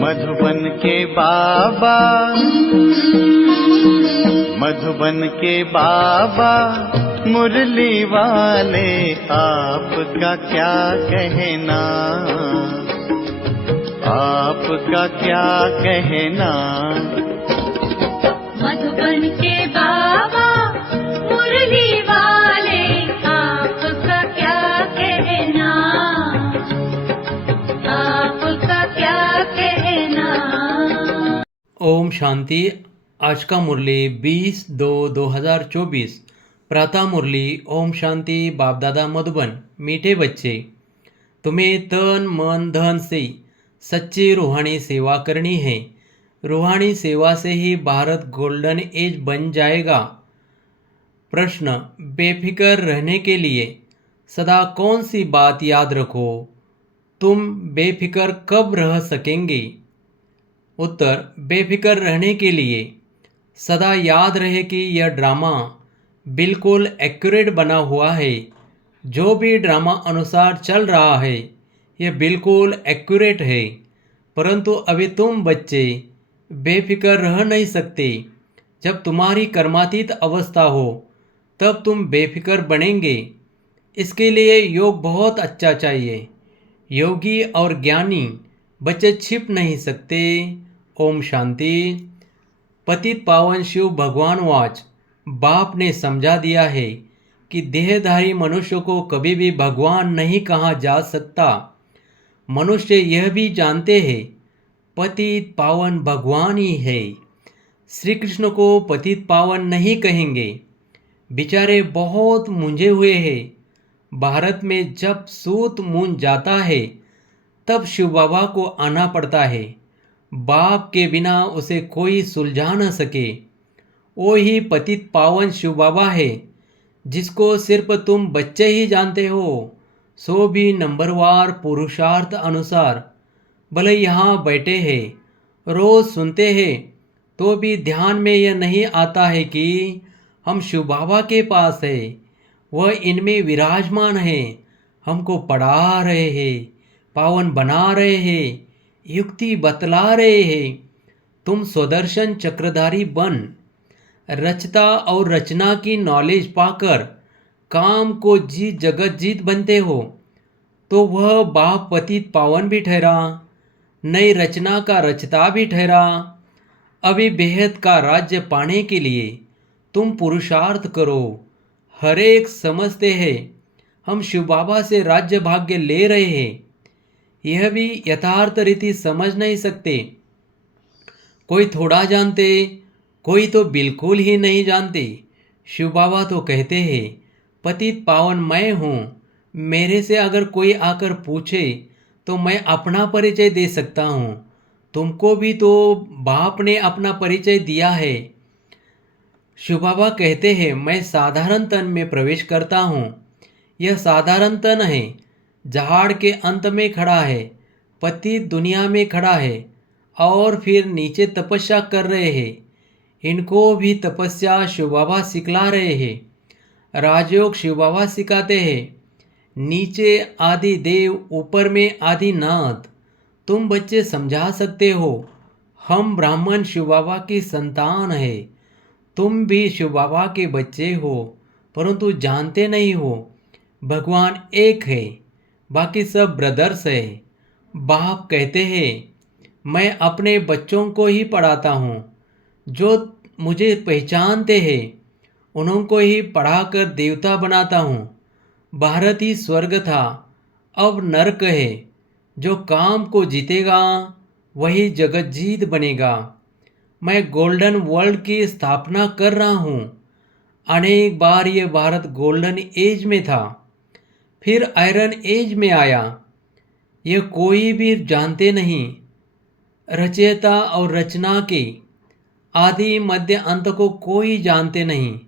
मधुबन के बाबा, मधुबन के बाबा मुरली वाले, आपका क्या कहना, आपका क्या कहना। मधुबन के बाबा मुरली वाले, आपका क्या कहना, आपका क्या कहना। ओम शांति। आज का मुरली 20/2/2024 प्रातः मुरली। ओम शांति। बाप दादा मधुबन। मीठे बच्चे, तुम्हें तन मन धन से सच्ची रूहानी सेवा करनी है। रूहानी सेवा से ही भारत गोल्डन एज बन जाएगा। प्रश्न, बेफिक्र रहने के लिए सदा कौन सी बात याद रखो? तुम बेफिक्र कब रह सकेंगे? उत्तर, बेफिक्र रहने के लिए सदा याद रहे कि यह ड्रामा बिल्कुल एक्यूरेट बना हुआ है। जो भी ड्रामा अनुसार चल रहा है यह बिल्कुल एक्यूरेट है, परंतु अभी तुम बच्चे बेफिक्र रह नहीं सकते। जब तुम्हारी कर्मातीत अवस्था हो तब तुम बेफिक्र बनेंगे। इसके लिए योग बहुत अच्छा चाहिए। योगी और ज्ञानी बच्चे छिप नहीं सकते। ओम शांति। पतित पावन शिव भगवान वाच, बाप ने समझा दिया है कि देहधारी मनुष्य को कभी भी भगवान नहीं कहा जा सकता। मनुष्य यह भी जानते हैं पतित पावन भगवान ही है। श्री कृष्ण को पतित पावन नहीं कहेंगे। बेचारे बहुत मूंझे हुए हैं। भारत में जब सूत मूंझ जाता है तब शिव बाबा को आना पड़ता है। बाप के बिना उसे कोई सुलझा न सके। वो ही पतित पावन शिव बाबा है जिसको सिर्फ तुम बच्चे ही जानते हो, सो भी नंबरवार पुरुषार्थ अनुसार। भले यहाँ बैठे हैं, रोज सुनते हैं, तो भी ध्यान में यह नहीं आता है कि हम शिव बाबा के पास है, वह इनमें विराजमान है, हमको पढ़ा रहे हैं, पावन बना रहे हैं, युक्ति बतला रहे हैं। तुम स्वदर्शन चक्रधारी बन रचता और रचना की नॉलेज पाकर काम को जीत जगत जीत बनते हो, तो वह बाप पतित पावन भी ठहरा, नई रचना का रचता भी ठहरा। अभी बेहद का राज्य पाने के लिए तुम पुरुषार्थ करो। हर एक समझते हैं हम शिव बाबा से राज्य भाग्य ले रहे हैं, यह भी यथार्थ रीति समझ नहीं सकते। कोई थोड़ा जानते, कोई तो बिल्कुल ही नहीं जानते। शिव बाबा तो कहते हैं पतित पावन मैं हूँ। मेरे से अगर कोई आकर पूछे तो मैं अपना परिचय दे सकता हूँ। तुमको भी तो बाप ने अपना परिचय दिया है। शिव बाबा कहते हैं मैं साधारण तन में प्रवेश करता हूँ। यह साधारण तन है, झाड़ के अंत में खड़ा है, पतित दुनिया में खड़ा है और फिर नीचे तपस्या कर रहे हैं। इनको भी तपस्या शिव बाबा सिखला रहे हैं। राजयोग शिव बाबा सिखाते हैं। नीचे आदि देव, ऊपर में आदि नाथ। तुम बच्चे समझा सकते हो हम ब्राह्मण शिव बाबा की संतान है। तुम भी शिव बाबा के बच्चे हो, परंतु जानते नहीं हो भगवान एक है, बाकी सब ब्रदर्स है। बाप कहते हैं मैं अपने बच्चों को ही पढ़ाता हूँ। जो मुझे पहचानते हैं उनको ही पढ़ाकर देवता बनाता हूँ। भारत ही स्वर्ग था, अब नरक है। जो काम को जीतेगा वही जगत जीत बनेगा। मैं गोल्डन वर्ल्ड की स्थापना कर रहा हूँ। अनेक बार ये भारत गोल्डन एज में था, फिर आयरन एज में आया। यह कोई भी जानते नहीं। रचयिता और रचना के आदि मध्य अंत को कोई जानते नहीं।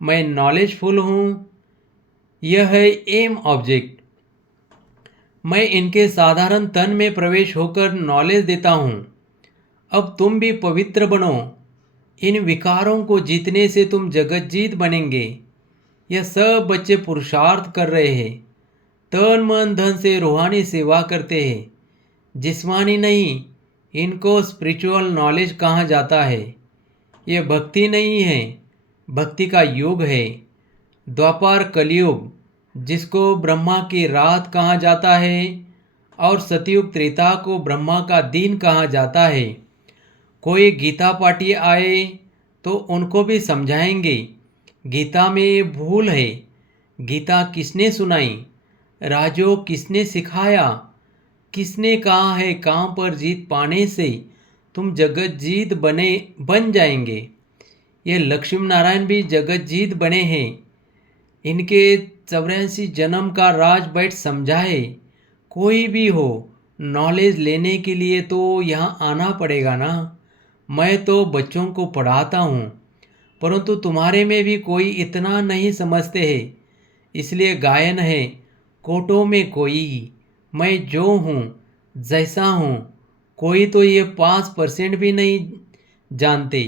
मैं नॉलेजफुल हूँ, यह है एम ऑब्जेक्ट। मैं इनके साधारण तन में प्रवेश होकर नॉलेज देता हूँ। अब तुम भी पवित्र बनो। इन विकारों को जीतने से तुम जगत जीत बनेंगे। यह सब बच्चे पुरुषार्थ कर रहे हैं, तन मन धन से रूहानी सेवा करते हैं, जिस्मानी नहीं। इनको स्पिरिचुअल नॉलेज कहा जाता है। ये भक्ति नहीं है, भक्ति का युग है। द्वापर कलयुग, जिसको ब्रह्मा की रात कहा जाता है, और सतयुग त्रेता को ब्रह्मा का दिन कहा जाता है। कोई गीता पाठी आए तो उनको भी समझाएंगे गीता में भूल है। गीता किसने सुनाई, राजयोग किसने सिखाया, किसने कहा है काम पर जीत पाने से तुम जगत जीत बन जाएंगे। ये लक्ष्मी नारायण भी जगत जीत बने हैं। इनके 84 जन्म का राज बैठ समझाए। कोई भी हो, नॉलेज लेने के लिए तो यहाँ आना पड़ेगा ना। मैं तो बच्चों को पढ़ाता हूँ, परंतु तुम्हारे में भी कोई इतना नहीं समझते हैं। इसलिए गायन है, कोटों में कोई, मैं जो हूँ जैसा हूँ। कोई तो ये 5% भी नहीं जानते।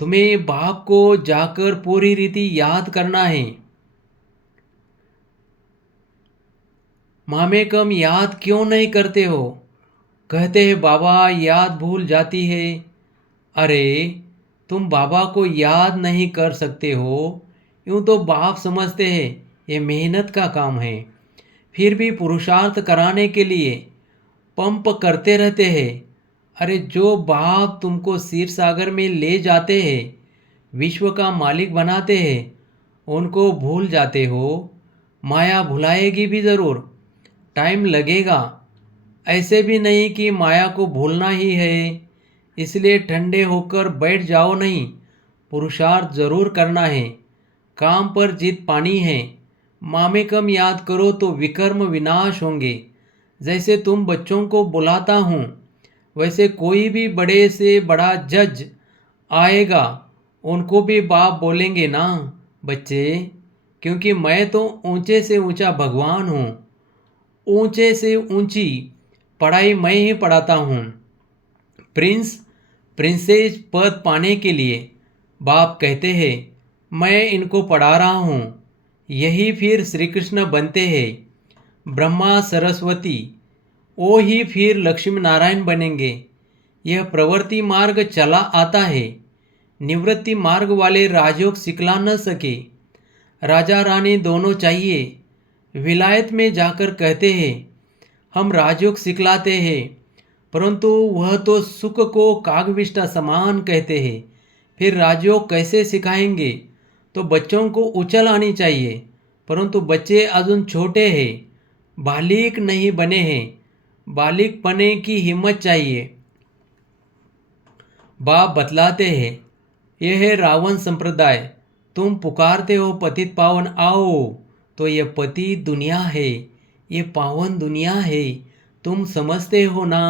तुम्हें बाप को जाकर पूरी रीति याद करना है। मामे कम याद क्यों नहीं करते हो? कहते हैं बाबा याद भूल जाती है। अरे तुम बाबा को याद नहीं कर सकते हो, यूँ तो बाप समझते हैं ये मेहनत का काम है। फिर भी पुरुषार्थ कराने के लिए पंप करते रहते हैं। अरे जो बाप तुमको क्षीर सागर में ले जाते हैं, विश्व का मालिक बनाते हैं, उनको भूल जाते हो। माया भुलाएगी भी ज़रूर, टाइम लगेगा। ऐसे भी नहीं कि माया को भूलना ही है, इसलिए ठंडे होकर बैठ जाओ नहीं। पुरुषार्थ ज़रूर करना है, काम पर जीत पानी है। मामे कम याद करो तो विकर्म विनाश होंगे। जैसे तुम बच्चों को बुलाता हूँ, वैसे कोई भी बड़े से बड़ा जज आएगा, उनको भी बाप बोलेंगे ना बच्चे, क्योंकि मैं तो ऊंचे से ऊंचा भगवान हूँ। ऊंचे से ऊंची पढ़ाई मैं ही पढ़ाता हूँ। प्रिंसेस पद पाने के लिए बाप कहते हैं मैं इनको पढ़ा रहा हूँ। यही फिर श्री कृष्ण बनते हैं। ब्रह्मा सरस्वती, वो ही फिर लक्ष्मी नारायण बनेंगे। यह प्रवृत्ति मार्ग चला आता है। निवृत्ति मार्ग वाले राजयोग सिखला न सके। राजा रानी दोनों चाहिए। विलायत में जाकर कहते हैं हम राजयोग सिखलाते हैं, परंतु वह तो सुख को कागविष्टा समान कहते हैं। फिर राजयोग कैसे सिखाएंगे? तो बच्चों को उछल आनी चाहिए, परंतु बच्चे अजून छोटे हैं, बालिक नहीं बने हैं। बालिक बने की हिम्मत चाहिए। बाप बतलाते हैं यह है रावण संप्रदाय। तुम पुकारते हो पतित पावन आओ, तो यह पति दुनिया है, ये पावन दुनिया है। तुम समझते हो ना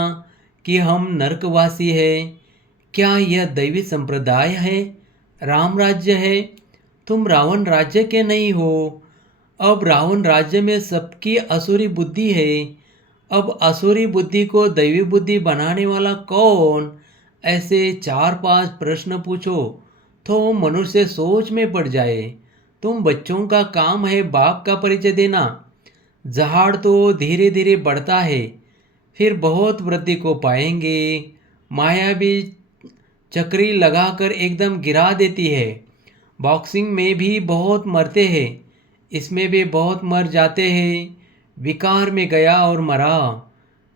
कि हम नरकवासी हैं। क्या यह दैवी संप्रदाय है, राम राज्य है? तुम रावण राज्य के नहीं हो। अब रावण राज्य में सबकी असुरी बुद्धि है। अब असुरी बुद्धि को दैवी बुद्धि बनाने वाला कौन? ऐसे 4-5 प्रश्न पूछो तो मनुष्य सोच में पड़ जाए। तुम बच्चों का काम है बाप का परिचय देना। झाड़ तो धीरे धीरे बढ़ता है, फिर बहुत वृद्धि को पाएंगे। माया भी चक्री लगाकर एकदम गिरा देती है। बॉक्सिंग में भी बहुत मरते हैं, इसमें भी बहुत मर जाते हैं। विकार में गया और मरा,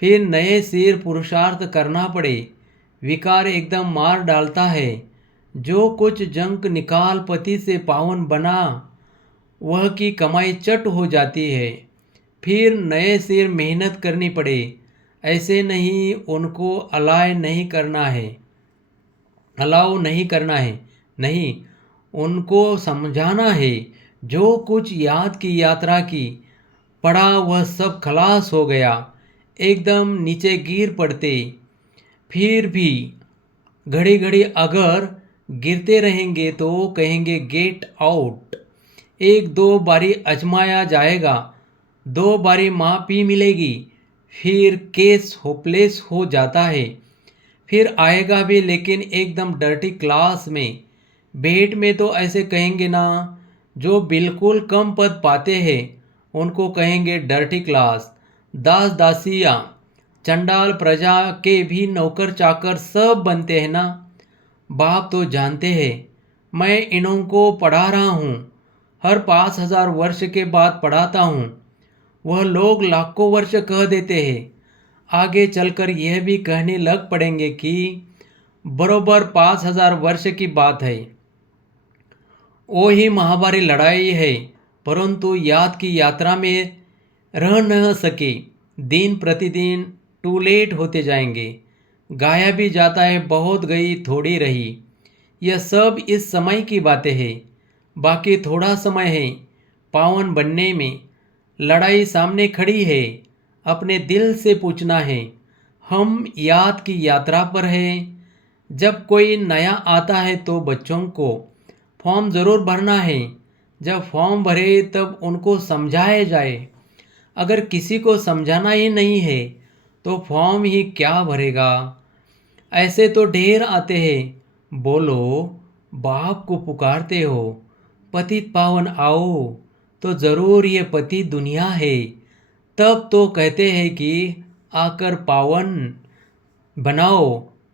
फिर नए सिर पुरुषार्थ करना पड़े। विकार एकदम मार डालता है। जो कुछ जंक निकाल पति से पावन बना, वह की कमाई चट हो जाती है। फिर नए सिर मेहनत करनी पड़े। ऐसे नहीं, उनको अलाव नहीं करना है, नहीं, उनको समझाना है। जो कुछ याद की यात्रा की पड़ा वह सब खलास हो गया, एकदम नीचे गिर पड़ते। फिर भी घड़ी घड़ी अगर गिरते रहेंगे तो कहेंगे गेट आउट। 1-2 बारी आजमाया जाएगा, 2 बारी माफ़ी मिलेगी, फिर केस होपलेस हो जाता है। फिर आएगा भी, लेकिन एकदम डर्टी क्लास में। भेंट में तो ऐसे कहेंगे ना, जो बिल्कुल कम पद पाते हैं उनको कहेंगे डर्टी क्लास। दास दासियाँ चंडाल प्रजा के भी नौकर चाकर सब बनते हैं ना। बाप तो जानते हैं मैं इन्हों को पढ़ा रहा हूँ, हर 5,000 वर्ष के बाद पढ़ाता हूँ। वह लोग लाखों वर्ष कह देते हैं, आगे चलकर यह भी कहने लग पड़ेंगे कि बरोबर 5,000 वर्ष की बात है। वो ही महाभारी लड़ाई है, परंतु याद की यात्रा में रह न सके। दिन प्रतिदिन टू लेट होते जाएंगे। गाया भी जाता है बहुत गई थोड़ी रही। यह सब इस समय की बातें हैं। बाकी थोड़ा समय है पावन बनने में। लड़ाई सामने खड़ी है। अपने दिल से पूछना है, हम याद की यात्रा पर हैं। जब कोई नया आता है तो बच्चों को फॉर्म ज़रूर भरना है। जब फॉर्म भरे तब उनको समझाया जाए। अगर किसी को समझाना ही नहीं है तो फॉर्म ही क्या भरेगा। ऐसे तो ढेर आते हैं, बोलो बाप को पुकारते हो, पतित पावन आओ, तो ज़रूर ये पति दुनिया है। तब तो कहते हैं कि आकर पावन बनाओ।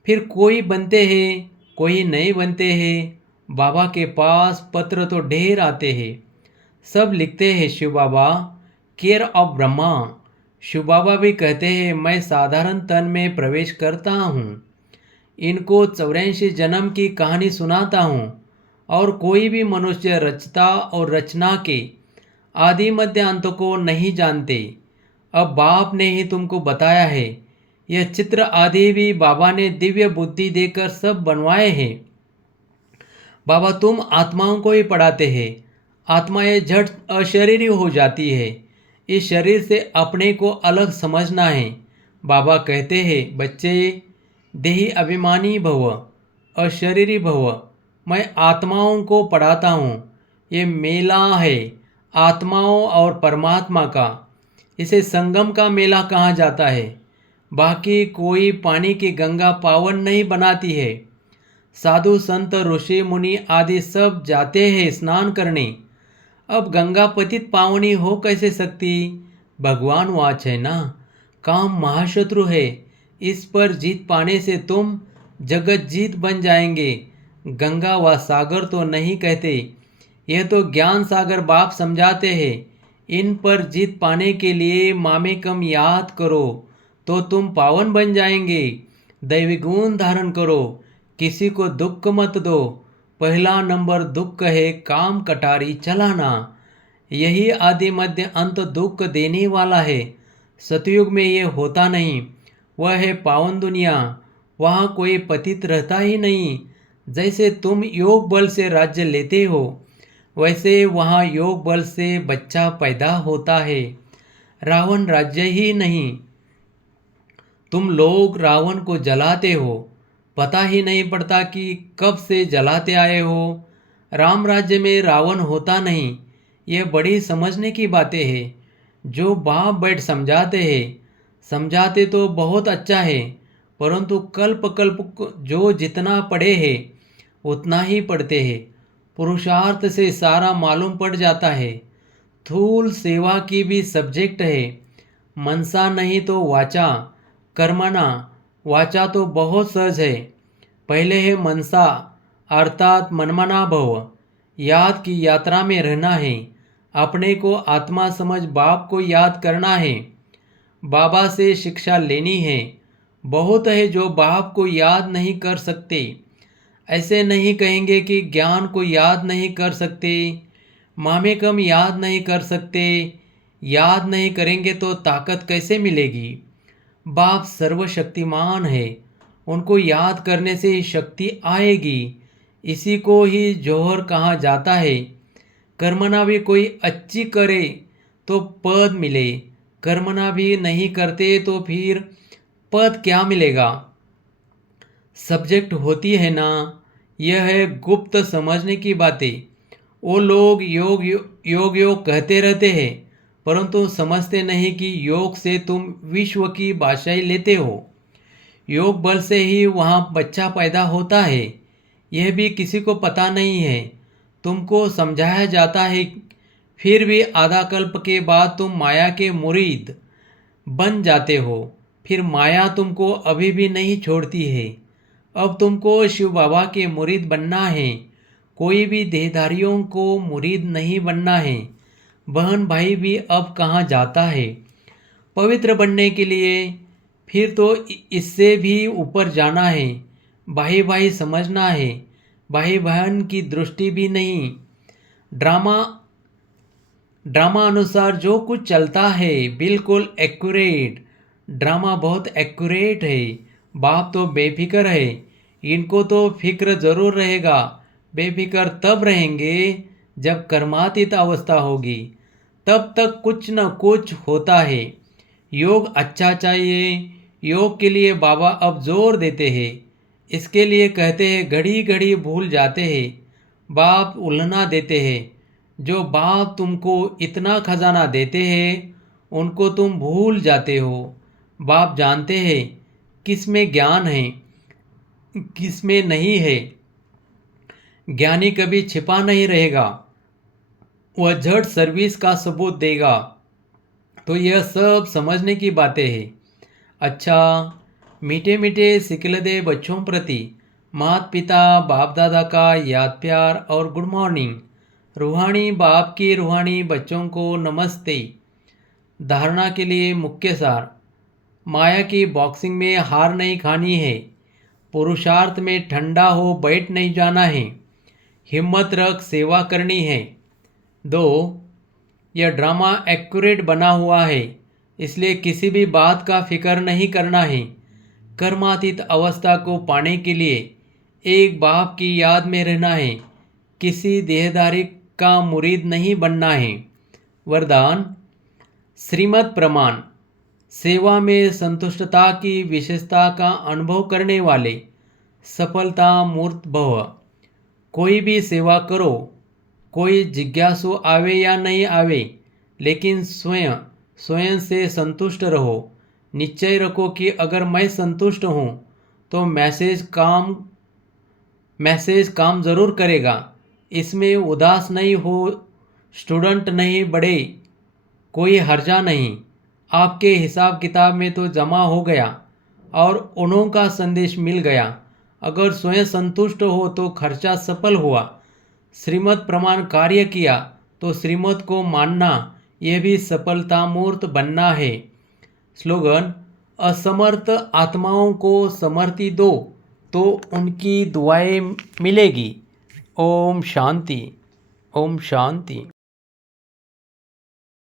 फिर कोई बनते हैं, कोई नहीं बनते हैं। बाबा के पास पत्र तो ढेर आते हैं। सब लिखते हैं शिव बाबा केयर ऑफ ब्रह्मा। शिव बाबा भी कहते हैं मैं साधारण तन में प्रवेश करता हूँ। इनको 84 जन्म की कहानी सुनाता हूँ। और कोई भी मनुष्य रचता और रचना के आदि मध्य अंत को नहीं जानते। अब बाप ने ही तुमको बताया है। यह चित्र आदि भी बाबा ने दिव्य बुद्धि देकर सब बनवाए हैं। बाबा तुम आत्माओं को ही पढ़ाते हैं। आत्माएं झट अशरीरी हो जाती है। इस शरीर से अपने को अलग समझना है। बाबा कहते हैं बच्चे देही अभिमानी भव, अशरीरी भव। मैं आत्माओं को पढ़ाता हूँ। ये मेला है आत्माओं और परमात्मा का। इसे संगम का मेला कहा जाता है। बाकी कोई पानी की गंगा पावन नहीं बनाती है। साधु संत ऋषि मुनि आदि सब जाते हैं स्नान करने। अब गंगा पतित पावनी हो कैसे सकती। भगवान वाच है ना, काम महाशत्रु है। इस पर जीत पाने से तुम जगत जीत बन जाएंगे। गंगा व सागर तो नहीं कहते, यह तो ज्ञान सागर बाप समझाते हैं। इन पर जीत पाने के लिए मामे कम याद करो तो तुम पावन बन जाएंगे। दैवी गुण धारण करो, किसी को दुख मत दो। पहला नंबर दुख है काम कटारी चलाना। यही आदि मध्य अंत दुख देने वाला है। सतयुग में ये होता नहीं। वह है पावन दुनिया। वहाँ कोई पतित रहता ही नहीं। जैसे तुम योग बल से राज्य लेते हो, वैसे वहाँ योग बल से बच्चा पैदा होता है। रावण राज्य ही नहीं। तुम लोग रावण को जलाते हो, पता ही नहीं पड़ता कि कब से जलाते आए हो। राम राज्य में रावण होता नहीं। यह बड़ी समझने की बातें हैं। जो बाप बैठ समझाते हैं, समझाते तो बहुत अच्छा है, परंतु कल्प कल्प जो जितना पढ़े हैं उतना ही पढ़ते हैं। पुरुषार्थ से सारा मालूम पड़ जाता है। थूल सेवा की भी सब्जेक्ट है। मनसा नहीं तो वाचा, कर्मणा। वाचा तो बहुत सहज है। पहले है मनसा अर्थात मनमना भव। याद की यात्रा में रहना है। अपने को आत्मा समझ बाप को याद करना है। बाबा से शिक्षा लेनी है। बहुत है जो बाप को याद नहीं कर सकते। ऐसे नहीं कहेंगे कि ज्ञान को याद नहीं कर सकते, मामे कम याद नहीं कर सकते। याद नहीं करेंगे तो ताकत कैसे मिलेगी। बाप सर्वशक्तिमान है। उनको याद करने से ही शक्ति आएगी। इसी को ही जौहर कहा जाता है। कर्मना भी कोई अच्छी करे तो पद मिले, कर्मना भी नहीं करते तो फिर पद क्या मिलेगा। सब्जेक्ट होती है ना। यह है गुप्त समझने की बातें। वो लोग योग योग योग कहते रहते हैं, परंतु समझते नहीं कि योग से तुम विश्व की बादशाही लेते हो। योग बल से ही वहाँ बच्चा पैदा होता है। यह भी किसी को पता नहीं है। तुमको समझाया जाता है, फिर भी आधा कल्प के बाद तुम माया के मुरीद बन जाते हो। फिर माया तुमको अभी भी नहीं छोड़ती है। अब तुमको शिव बाबा के मुरीद बनना है, कोई भी देहधारियों को मुरीद नहीं बनना है। बहन भाई भी अब कहाँ जाता है पवित्र बनने के लिए, फिर तो इससे भी ऊपर जाना है। भाई भाई समझना है, भाई बहन की दृष्टि भी नहीं। ड्रामा ड्रामा अनुसार जो कुछ चलता है बिल्कुल एक्यूरेट। ड्रामा बहुत एक्यूरेट है। बाप तो बेफिक्र है, इनको तो फिक्र जरूर रहेगा। बेफिक्र तब रहेंगे जब कर्मातीत अवस्था होगी, तब तक कुछ न कुछ होता है। योग अच्छा चाहिए, योग के लिए बाबा अब जोर देते हैं। इसके लिए कहते हैं घड़ी घड़ी भूल जाते हैं, बाप उल्लना देते हैं। जो बाप तुमको इतना खजाना देते हैं उनको तुम भूल जाते हो। बाप जानते हैं किस में ज्ञान है, किस में नहीं है। ज्ञानी कभी छिपा नहीं रहेगा, वह झट सर्विस का सबूत देगा। तो यह सब समझने की बातें हैं। अच्छा, मीठे मीठे सिकलदे बच्चों प्रति माता पिता बाप दादा का याद प्यार और गुड मॉर्निंग। रूहानी बाप की रूहानी बच्चों को नमस्ते। धारणा के लिए मुख्य सार, माया की बॉक्सिंग में हार नहीं खानी है। पुरुषार्थ में ठंडा हो बैठ नहीं जाना है। हिम्मत रख सेवा करनी है। 2, यह ड्रामा एक्यूरेट बना हुआ है, इसलिए किसी भी बात का फिक्र नहीं करना है। कर्मातीत अवस्था को पाने के लिए एक बाप की याद में रहना है, किसी देहधारी का मुरीद नहीं बनना है। वरदान, श्रीमद् प्रमाण, सेवा में संतुष्टता की विशेषता का अनुभव करने वाले सफलता मूर्त भव। कोई भी सेवा करो, कोई जिज्ञासु आवे या नहीं आवे, लेकिन स्वयं से संतुष्ट रहो। निश्चय रखो कि अगर मैं संतुष्ट हूँ तो मैसेज काम ज़रूर करेगा। इसमें उदास नहीं हो, स्टूडेंट नहीं बढ़े, कोई हर्जा नहीं। आपके हिसाब किताब में तो जमा हो गया और उन्हों का संदेश मिल गया। अगर स्वयं संतुष्ट हो तो खर्चा सफल हुआ। श्रीमद् प्रमाण कार्य किया तो श्रीमद् को मानना, यह भी सफलता मूर्त बनना है। स्लोगन, असमर्थ आत्माओं को समर्थि दो तो उनकी दुआएं मिलेगी। ओम शांति, ओम शांति।